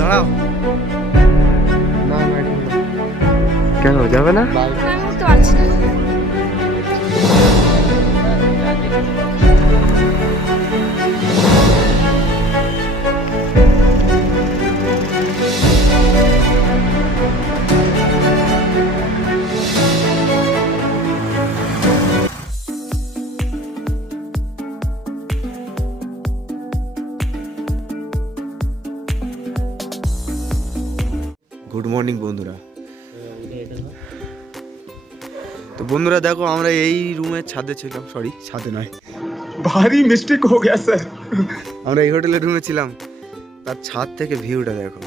দাঁড়াও দাঁড়াও, না ম্যাডাম কেন যাবে না? আমি উঠতে পারছি না। গুড মর্নিং বন্ধুরা। তো বন্ধুরা দেখো, আমরা এই রুমের ছাদে ছিলাম, সরি ছাদে নয়, भारी मिस्टेक हो गया सर। আমরা এই হোটেলের রুমে ছিলাম, তার ছাদ থেকে ভিউটা দেখো।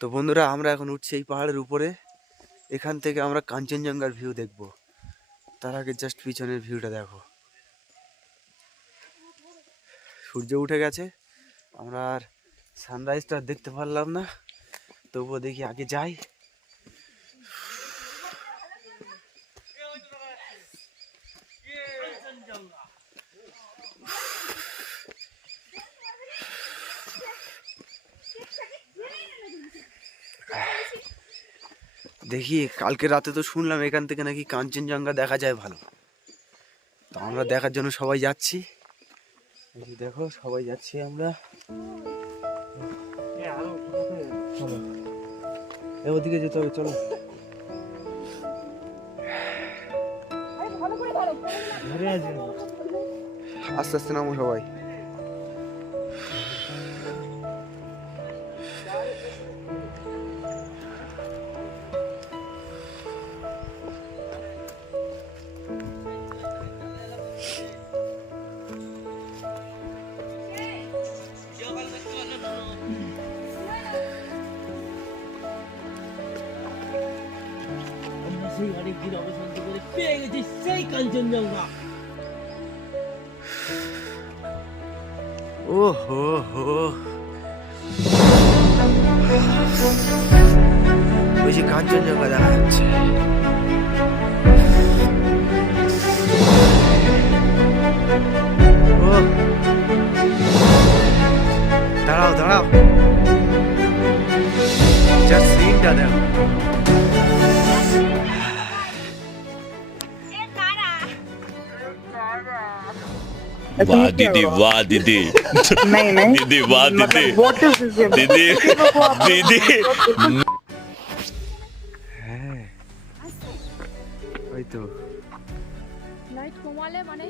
তো বন্ধুরা, আমরা এখন উঠছি এই পাহাড়ের উপরে। এখান থেকে আমরা কাঞ্চনজঙ্ঘার ভিউ দেখব। তার আগে জাস্ট পিছনের ভিউটা দেখো। সূর্য উঠে গেছে, আমরা আর সানরাইজটা দেখতে পারলাম না, তবুও দেখি আগে যাই। দেখি, কালকে রাতে তো শুনলাম এখান থেকে নাকি কাঞ্চনজঙ্ঘা দেখা যায় ভালো। তো আমরা দেখার জন্য সবাই যাচ্ছি। এই দেখো, সবাই যাচ্ছি আমরা। চলো, ওদিকে যেতে হবে, চলো। আস্তে আস্তে নামো সবাই। অনেকদিন অবসন্ত করে পেয়ে গেছি সেই কাঞ্চনজঙ্ঘা। ও হো হো, ওই যে কাঞ্চনজঙ্ঘা দেখা যাচ্ছে। ও দাঁড়াও দাঁড়াও, জাস্ট সিনটা দেখো। वाह दीदी, वाह दीदी, नहीं नहीं दीदी वाह दीदी, मतलब व्हाट इज दिस दीदी दीदी। হ্যাঁ, ওই তো। লাইট কমালে মানে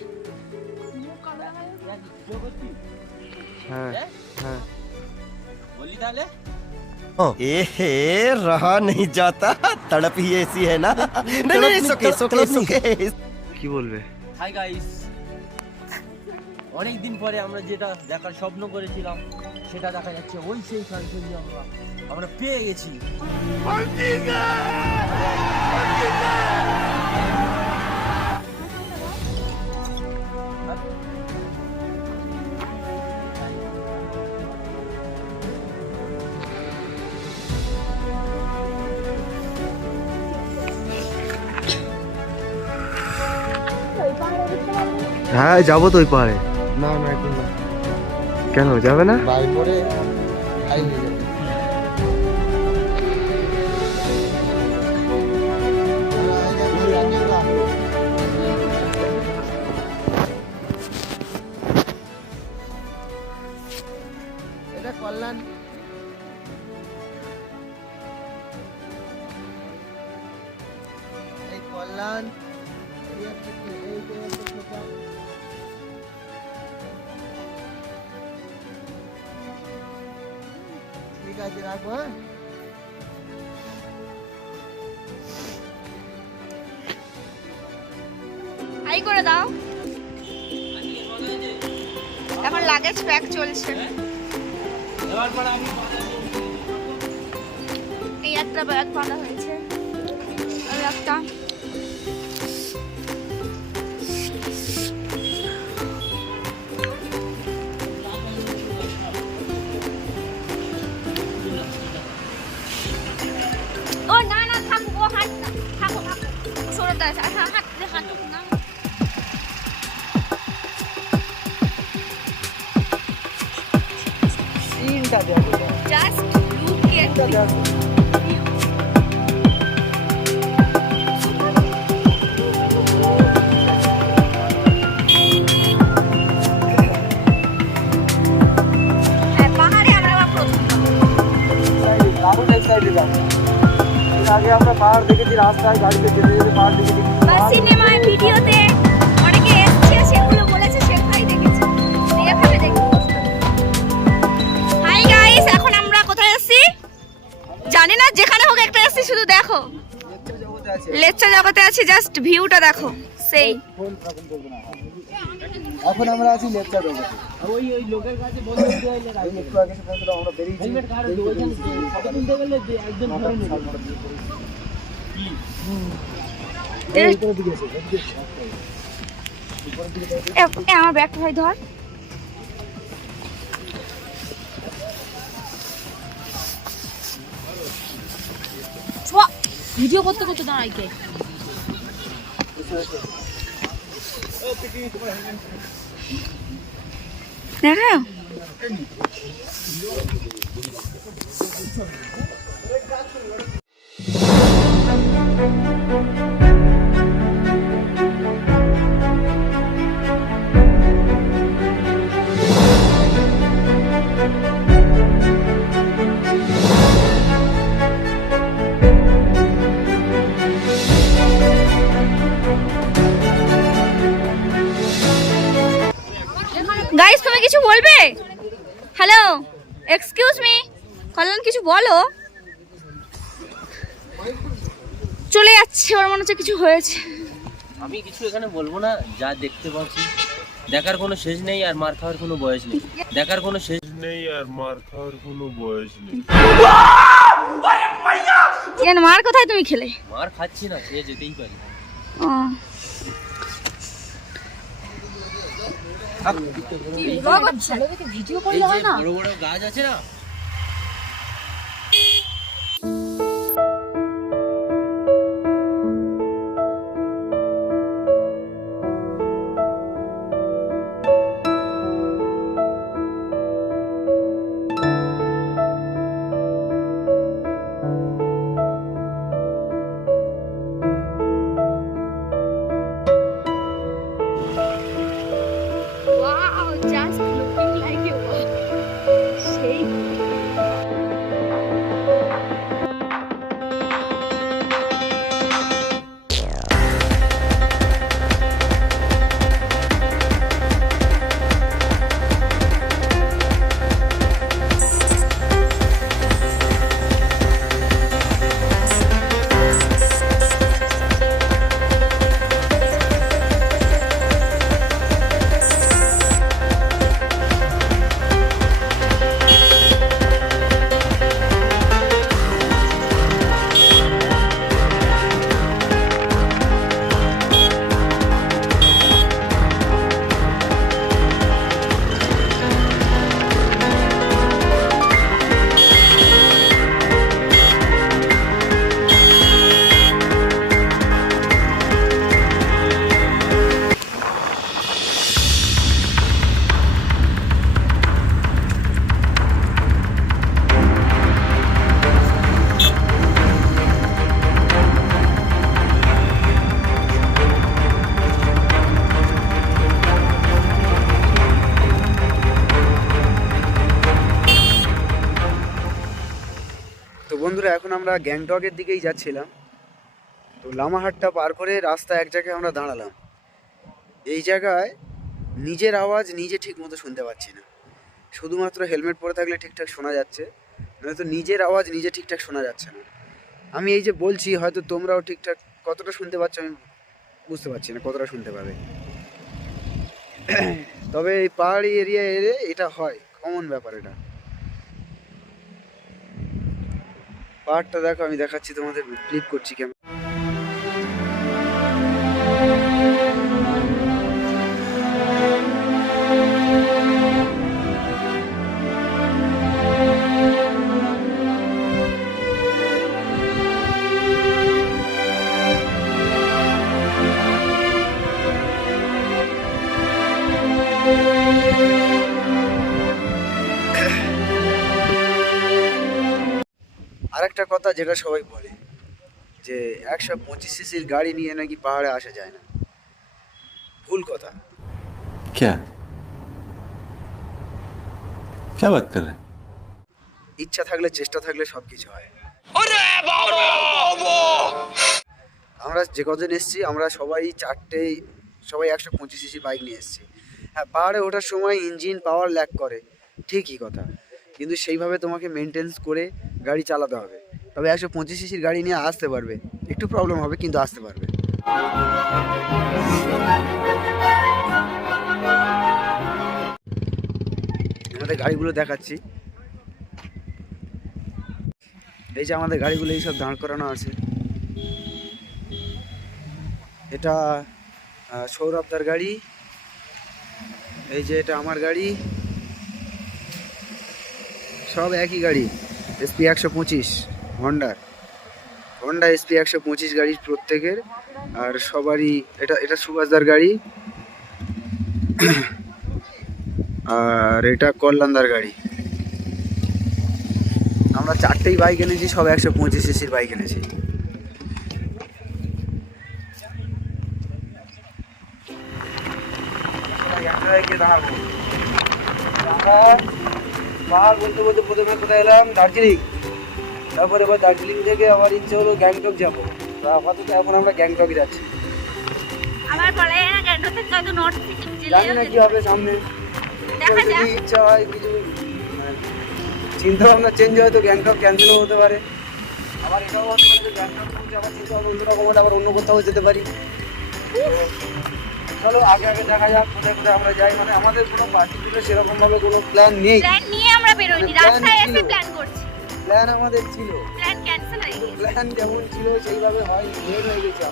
মুখ কালো দেখা যাবে। হ্যাঁ হ্যাঁ, বলি তাহলে एहे रहा नहीं जाता, तड़प ही ऐसी है ना। नहीं नहीं सुके सुके सुके। কি বলবে? হাই গাইস, অনেকদিন পরে আমরা যেটা দেখার স্বপ্ন করেছিলাম সেটা দেখা যাচ্ছে। ওই সেই কাঞ্চনজঙ্ঘা আমরা পেয়ে গেছি। হ্যাঁ, যাবো তো ওই পাহাড়ে। না ম্যাডাম কেন যাবে না? বাই করে খাই হয়ে যাবে। এটা কল্যাণ এই কল্যাণ ঠিক আছে, রাখবো। হ্যাঁ, হাই করে দাও। এখন লাগেজ প্যাক চলছে। এই একটা ব্যাগ বাঁধা হয়েছে আর একটা ও না না থাক ও হাত না থাকো থাকো সরতে আছে হাত হাত না জাস্ট লুক এট আগে আমরা পাহাড় দেখেছি, রাস্তায় গাড়িতে যেতে যেতে পাহাড় দেখেছি। সিনেমায় ভিডিওতে অনেকে এসেছে সেগুলো বলেছে সেগুলোই দেখেছি এখানে দেখি। হাই গাইস, এখন আমরা কোথায় আছি জানি না, যেখানে হোক একটা আছি, শুধু দেখো লেচ্চা জগতে আছি। জাস্ট ভিউটা দেখো সেই। এখন আমরা আছি লেকচা জগতে। ওই লোকের কাছে বলতে দিলে একটু আগে ফোন করে আমরা বেরিয়েছি। হেলমেট কার ওইখানে ফটো তুলতে গেলে একজন ধরে নিল। আমার ব্যাগটা ভাই ধর। ভিডিও করতে করতে দাঁড়াই কে দেখো। গাইস তুমি কিছু বলবে? হ্যালো, এক্সকিউজ মি, কল্যাণ কিছু বলো। চলে যাচ্ছে, ওর মনে হচ্ছে কিছু হয়েছে। আমি কিছু এখানে বলবো না, যা দেখতে পাচ্ছি দেখার কোনো শেষ নেই আর মার খাওয়ার কোনো বয়স নেই। দেখার কোনো শেষ নেই আর মার খাওয়ার কোনো বয়স নেই। মার কোথায় তুমি খেলে? মার খাচ্ছি না, সে যেতেই পারি। ও ভিডিও করলে হয় না? বড় বড় গাছ আছে না, Wow, just looking like a wow. সেই তো বন্ধুরা, এখন আমরা গ্যাংটকের দিকেই যাচ্ছিলাম। তো লামাহাটটা পার করে রাস্তা এক জায়গায় আমরা দাঁড়ালাম। এই জায়গায় নিজের আওয়াজ নিজে ঠিক মতো শুনতে পাচ্ছি না। শুধুমাত্র হেলমেট পরে থাকলে ঠিকঠাক শোনা যাচ্ছে, নয়তো নিজের আওয়াজ নিজে ঠিকঠাক শোনা যাচ্ছে না। আমি এই যে বলছি, হয়তো তোমরাও ঠিকঠাক কতটা শুনতে পাচ্ছ আমি বুঝতে পারছি না কতটা শুনতে পাবে। তবে এই পাহাড়ি এরিয়া এলে এটা হয়, কমন ব্যাপার এটা। পাহাড়টা দেখো, আমি দেখাচ্ছি তোমাদের, ক্লিক করছি কেমন। আরেকটা কথা যেটা সবাই বলে যে 125 সিসির গাড়ি নিয়ে নাকি পাহাড়ে আসা যায় না, ভুল কথা। क्या क्या बात कर रहे हैं? ইচ্ছা থাকলে, চেষ্টা থাকলে সবকিছু হয়। আমরা যে কজন এসেছি, আমরা সবাই সবাই 125 সিসি বাইক নিয়ে এসেছি। হ্যাঁ, পাহাড়ে ওঠার সময় ইঞ্জিন পাওয়ার ল্যাক করে, ঠিকই কথা, কিন্তু সেইভাবে তোমাকে মেনটেন্স করে গাড়ি চালাতে হবে। তবে 125 সিসির গাড়ি নিয়ে আসতে পারবে, একটু প্রবলেম হবে কিন্তু আসতে পারবে। আমাদের গাড়িগুলো দেখাচ্ছি, এই যে আমাদের গাড়িগুলো এইসব দাঁড় করানো আছে। এটা সৌরভদার গাড়ি, এই যে এটা আমার গাড়ি, সব একই গাড়ি, SP 125 হন্ডা SP 125 গাড়ি প্রত্যেকের, আর সবারই। এটা সুভাষদার গাড়ি, আর এটা কল্যাণদার গাড়ি। আমরা 4টেই বাইক এনেছি, সব 125 সিসির বাইক এনেছি। আমরা পাহাড় বলতে বলতে প্রথমে কোথায় এলাম, দার্জিলিং। তারপরে এবার দার্জিলিং থেকে আবার ইচ্ছে হলো গ্যাংটক যাবো। তো আপাতত এখন আমরা গ্যাংটকে যাচ্ছি, আমার বলে না গ্যাংটক থেকে হয়তো নর্থ সিকিম জানি না কি হবে সামনে। দেখা যাক। যদি ইচ্ছা হয় কিছু চিন্তা ভাবনা চেঞ্জ হয় তো গ্যাংটক ক্যান্সেলও হতে পারে। আবার এটাও হতে পারে যে গ্যাংটক পৌঁছে আবার চিন্তা ভাবনা অন্যরকম হলে আবার অন্য কোথাও যেতে পারি। চলো আগে দেখা যাক কোথায় কোথায় আমরা যাই। মানে আমাদের কোনো পার্টিকুলার সেরকম ভাবে কোনো প্ল্যান নেই। প্ল্যান নিয়ে আমরা বেরোইনি, রাস্তায় এসে প্ল্যান করছি। প্ল্যান আমাদের ছিল, প্ল্যান ক্যান্সেল হয়ে গেছে। প্ল্যান যেমন ছিল সেইভাবে হয়নি, লেট হয়ে গেছে।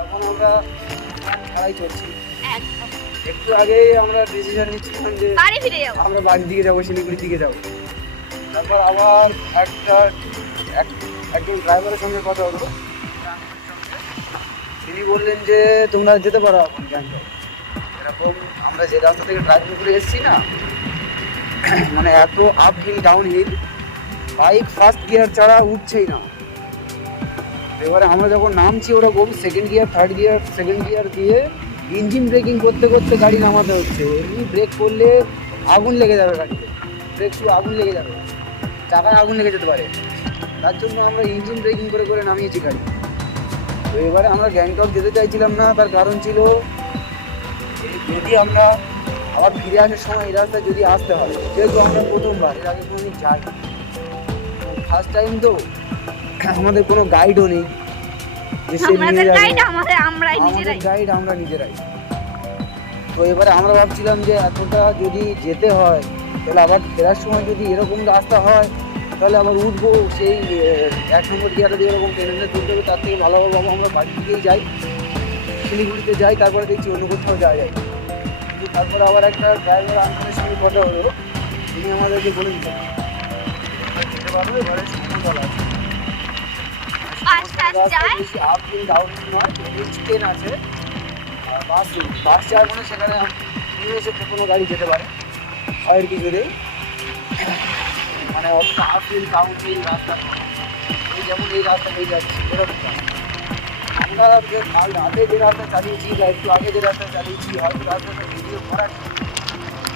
এখন আমরা প্ল্যান ছাড়াই চলছি। একদম একটু আগেই আমরা ডিসিশন নিচ্ছিলাম যে বাড়ি ফিরে যাবো। আমরা বাড়ির দিকে যাবো, শিলিগুড়ির দিকে যাবো। তারপর আবার একজন ড্রাইভারের সঙ্গে কথা হলো, তিনি বললেন যে তোমরা যেতে পারো এখন গ্যাংটক। এরকম আমরা যে রাস্তা থেকে ড্রাইভিং করে এসেছি না, মানে এত up hill down hill, bike first gear ছাড়া উঠছেই না। এবারে আমরা যখন নামছি ওরকম second gear, third gear, second gear দিয়ে ইঞ্জিন ব্রেকিং করতে করতে গাড়ি নামাতে হচ্ছে। এমনি ব্রেক করলে আগুন লেগে যাবে গাড়িতে, ব্রেক শুধু আগুন লেগে যাবে, চাকায় আগুন লেগে যেতে পারে। তার জন্য আমরা ইঞ্জিন ব্রেকিং করে করে নামিয়েছি গাড়ি। তো এবারে আমরা গ্যাংটক যেতে চাইছিলাম না, তার কারণ ছিল যদি আমরা আবার ফিরে আসার সময় এই রাস্তায় যদি আসতে হয়, যেহেতু আমরা প্রথমবার, এর আগে কোনোদিন যাই, ফার্স্ট টাইম তো, আমাদের কোনো গাইডও নেই যে সে নিয়ে আমাদের যাবে। গাইড আমরাই আমাদের নিজেরাই। গাইড আমরা নিজেরাই। তো এবারে আমরা ভাবছিলাম যে এতটা যদি যেতে হয়, তাহলে আবার ফেরার সময় যদি এরকম রাস্তা হয়, তাহলে আবার উঠবো সেই 1 নম্বর গিয়ারে দিয়ে এরকম ট্রেনে তুলতে হবে। তার থেকে ভালোভাবে আমরা বাড়ি দিকেই যাই, শিলিগুড়িতে যাই, তারপরে দেখছি অন্য কোথাও যাওয়া যায়। কিন্তু তারপরে আবার একটা ড্রাইভার আঙ্কেলের সঙ্গে কথা হলো, তিনি আমাদেরকে বলে দিতেন যেতে পারবো, এবারে সময় বলা আছে। বেশি আপ হিল ডাউন হিল নয়, ট্রেন আছে, বাস যায়, মানে সেখানে এসে কোনো গাড়ি যেতে পারে, ভয়ের কিছু নেই। মানে অতটা আপ হিল ডাউন হিল রাস্তা নয়, এই যেমন এই রাস্তা হয়ে যাচ্ছে এরকম। আমরা যে কাল রাতে যে রাস্তা চালিয়েছি বা একটু আগে যে রাস্তা চালিয়েছি, হয়তো রাস্তাটা ভিডিও করার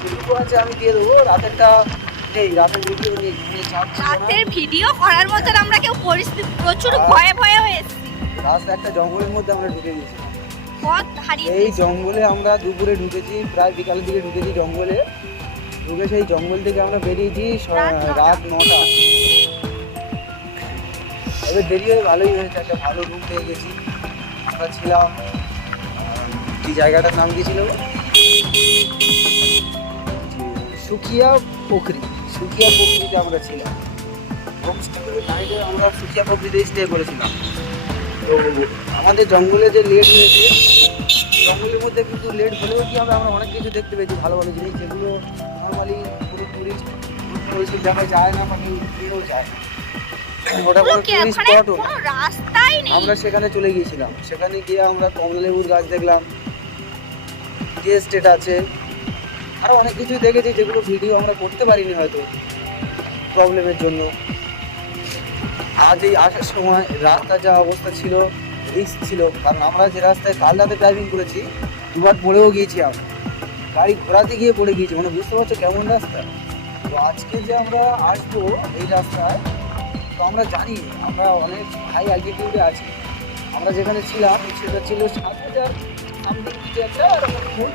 যেটুকু আছে আমি দিয়ে দেবো, রাতেরটা নেই, রাতের ভিডিও নেই। রাতের ভিডিও করার মতন আমরা কেউ পরিস্থিতি, প্রচুর ভয়ে ভয়ে হয়ে এসেছি। রাস্তা একটা জঙ্গলের মধ্যে আমরা ঢুকে গেছি। পথ হারিয়ে এই জঙ্গলে আমরা দুপুরে ঢুকেছি, প্রায় বিকালের দিকে ঢুকেছি জঙ্গলে। ঢুকে সেই জঙ্গল থেকে আমরা বেরিয়েছি রাত 9টা। এবার দেরি হয়ে ভালোই হয়েছে, একটা ভালো রুম পেয়ে গেছি। আমরা ছিলাম এই জায়গাটার নাম কি ছিল? সুকিয়া পোখরি। সুকিয়া পোখরিতে আমরা ছিলাম। নাইটে আমরা সুকিয়া পোখরিতে স্টে করেছিলাম। তো আমাদের জঙ্গলে যে লেট হয়েছে, জঙ্গলের মধ্যে কিন্তু লেট হলেও কি হবে, আমরা অনেক কিছু দেখতে পেয়েছি, ভালো ভালো জিনিস যেগুলো নর্মালি কোনো টুরিস্ট দেখা যায় না বা কেউ যায় না। ওটা কোনো ওকে, টুরিস্ট ওখানে স্পটও না। কোনো রাস্তাই নেই। আমরা সেখানে চলে গিয়েছিলাম। সেখানে গিয়ে আমরা কমলালেবুর গাছ দেখলাম, টি এস্টেট আছে, আরও অনেক কিছুই দেখেছি যেগুলো ভিডিও আমরা করতে পারিনি হয়তো প্রবলেমের জন্য। আজ এই আসার সময় রাস্তা যা অবস্থা ছিল, রিস্ক ছিল, কারণ আমরা যে রাস্তায় কাল রাতে ড্রাইভিং করেছি দুবার পড়েও গিয়েছি, আমরা গাড়ি ঘোরাতে গিয়ে পড়ে গিয়েছি, মানে বুঝতে পারছো কেমন রাস্তা। তো আজকে যে আমরা আসবো এই রাস্তায়, তো আমরা জানি আমরা অনেক হাই অ্যালটিটিউডে আছি। আমরা যেখানে ছিলাম সেটা ছিল 7,000 সামথিং কিছু একটা এরকম ফুট,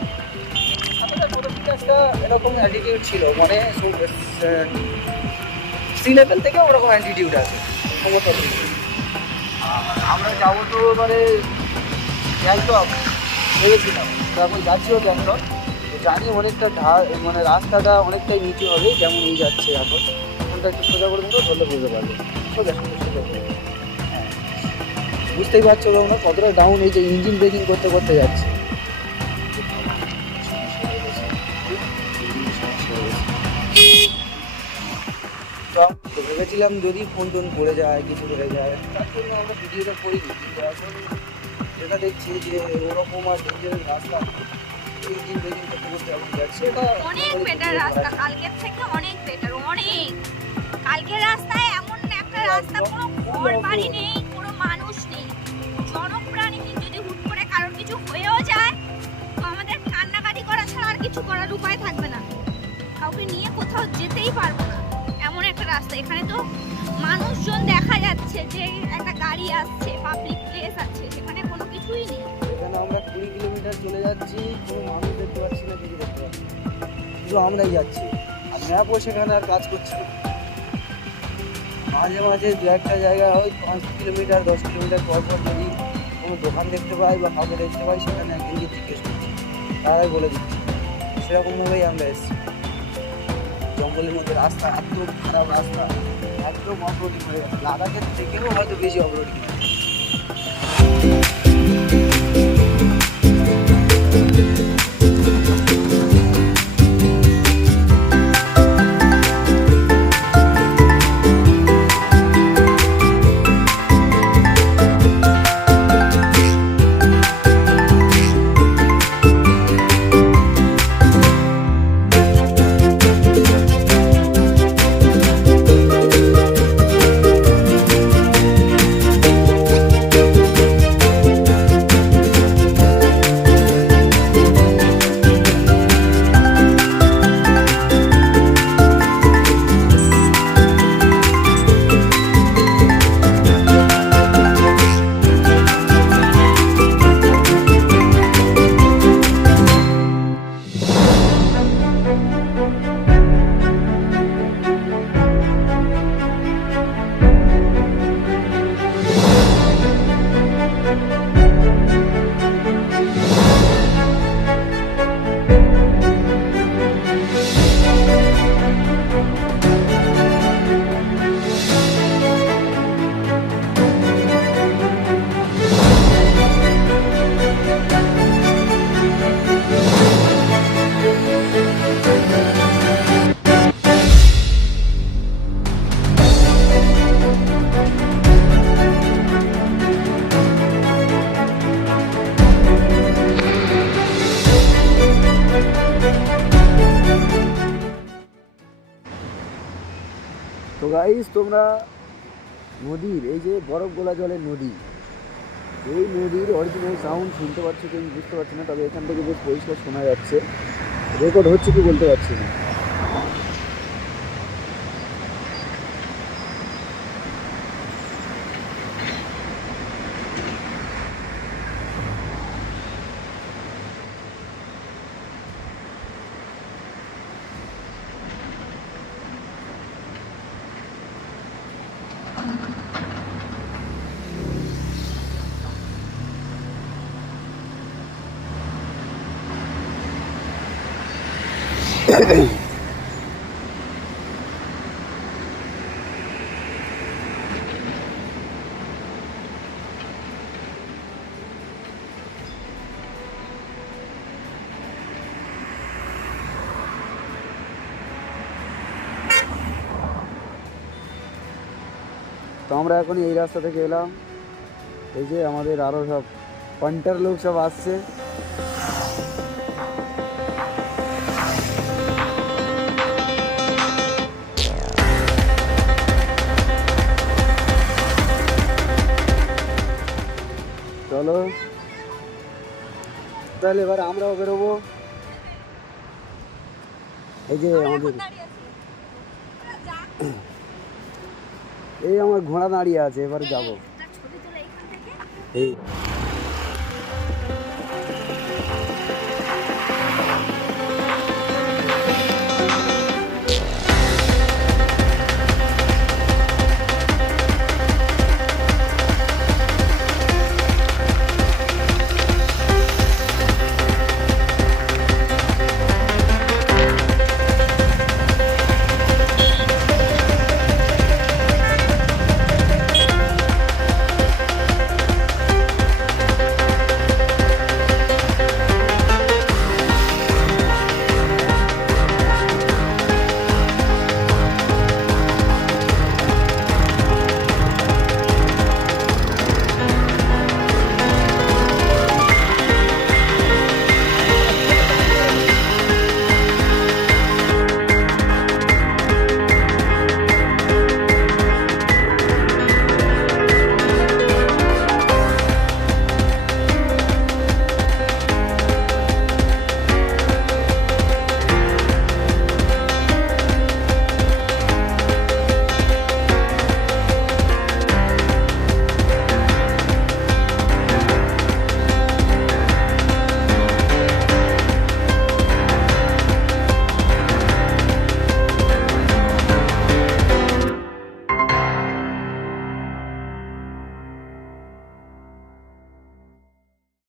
7,000 মোটামুটি একটা এরকম অ্যালটিটিউড ছিল, মানে সি লেভেল থেকে ওরকম অ্যালটিটিউড আছে সমতল থেকে। আর আমরা যাবো তো মানে গ্যাংটক ভেবেছিলাম, তো এখন যাচ্ছিও গ্যাংটক। তো জানি অনেকটা মানে রাস্তাটা অনেকটাই নিচু হবে, যেমন এই যাচ্ছে এখন। এখনটা একটু সোজা করে দেবো, ধরলে বুঝতে পারবে। সোজা সোজা সোজা করে। হ্যাঁ, বুঝতেই পারছো তোমরা কতটা ডাউন, এই যে ইঞ্জিন ব্রেকিং করতে করতে যাচ্ছে। তো ভেবেছিলাম যদি ফোন টোন পড়ে যায়, কিছু করে যায়, তার জন্য আমরা ভিডিওটা করিনি। কিন্তু এখন যেটা দেখছি যে ওরকম আর ডেঞ্জারাস রাস্তা, ইঞ্জিন ব্রেকিং করতে করতে এখন যাচ্ছে, এটা অনেক বেটার রাস্তা, কালকের থেকে অনেক বেটার, অনেক। কালকের রাস্তায় এমন একটা রাস্তা, কোনো ঘর বাড়ি নেই, কোনো মানুষ নেই, জনপ্রাণী নেই। যদি হুট করে কারোর কিছু হয়েও যায় তো আমাদের কান্নাকাটি করা ছাড়া আর কিছু করার উপায় থাকবে না, কাউকে নিয়ে কোথাও যেতেই পারবো না, এমন একটা রাস্তা। এখানে তো মানুষজন দেখা যাচ্ছে যে একটা গাড়ি আসছে, পাবলিক প্লেস আছে, সেখানে কোনো কিছুই নেই। এখানে আমরা 20 কিলোমিটার চলে যাচ্ছি, কোনো মানুষ দেখতে পাচ্ছি না, কিছু দেখতে পাচ্ছি না, শুধু আমরাই যাচ্ছি। আর ম্যাপও সেখানে আর কাজ করছে না। মাঝে মাঝে দু একটা জায়গা হয় 5 কিলোমিটার 10 কিলোমিটার পর পর যদি কোনো দোকান দেখতে পাই বা কাউকে দেখতে পাই, সেখানে একদিনকে জিজ্ঞেস করছি, তারাই বলে দিচ্ছি। সেরকমভাবেই আমরা এসেছি। জঙ্গলের মধ্যে রাস্তা এত খারাপ, রাস্তা একদম অফরোডিং হয়ে গেছে, লাদাখের থেকেও হয়তো বেশি অফরোডিং হয়ে গেছে। তো গাইস, তোমরা নদীর এই যে বরফ গোলা জলের নদী, এই নদীর অরিজিনাল সাউন্ড শুনতে পাচ্ছ কি আমি বুঝতে পারছি না, তবে এখান থেকে বেশ পরিষ্কার শোনা যাচ্ছে। রেকর্ড হচ্ছে কি বলতে পারছি না। তো আমরা এখন এই রাস্তা থেকে এলাম, এই যে আমাদের আরো সব পান্টার লোক সব আসছে। চলো তাহলে এবার আমরাও বেরোবো। এই যে আমাদের এই আমার ঘোড়া দাঁড়িয়ে আছে, এবারে যাবো। ছবি তুলে এখান থেকে এই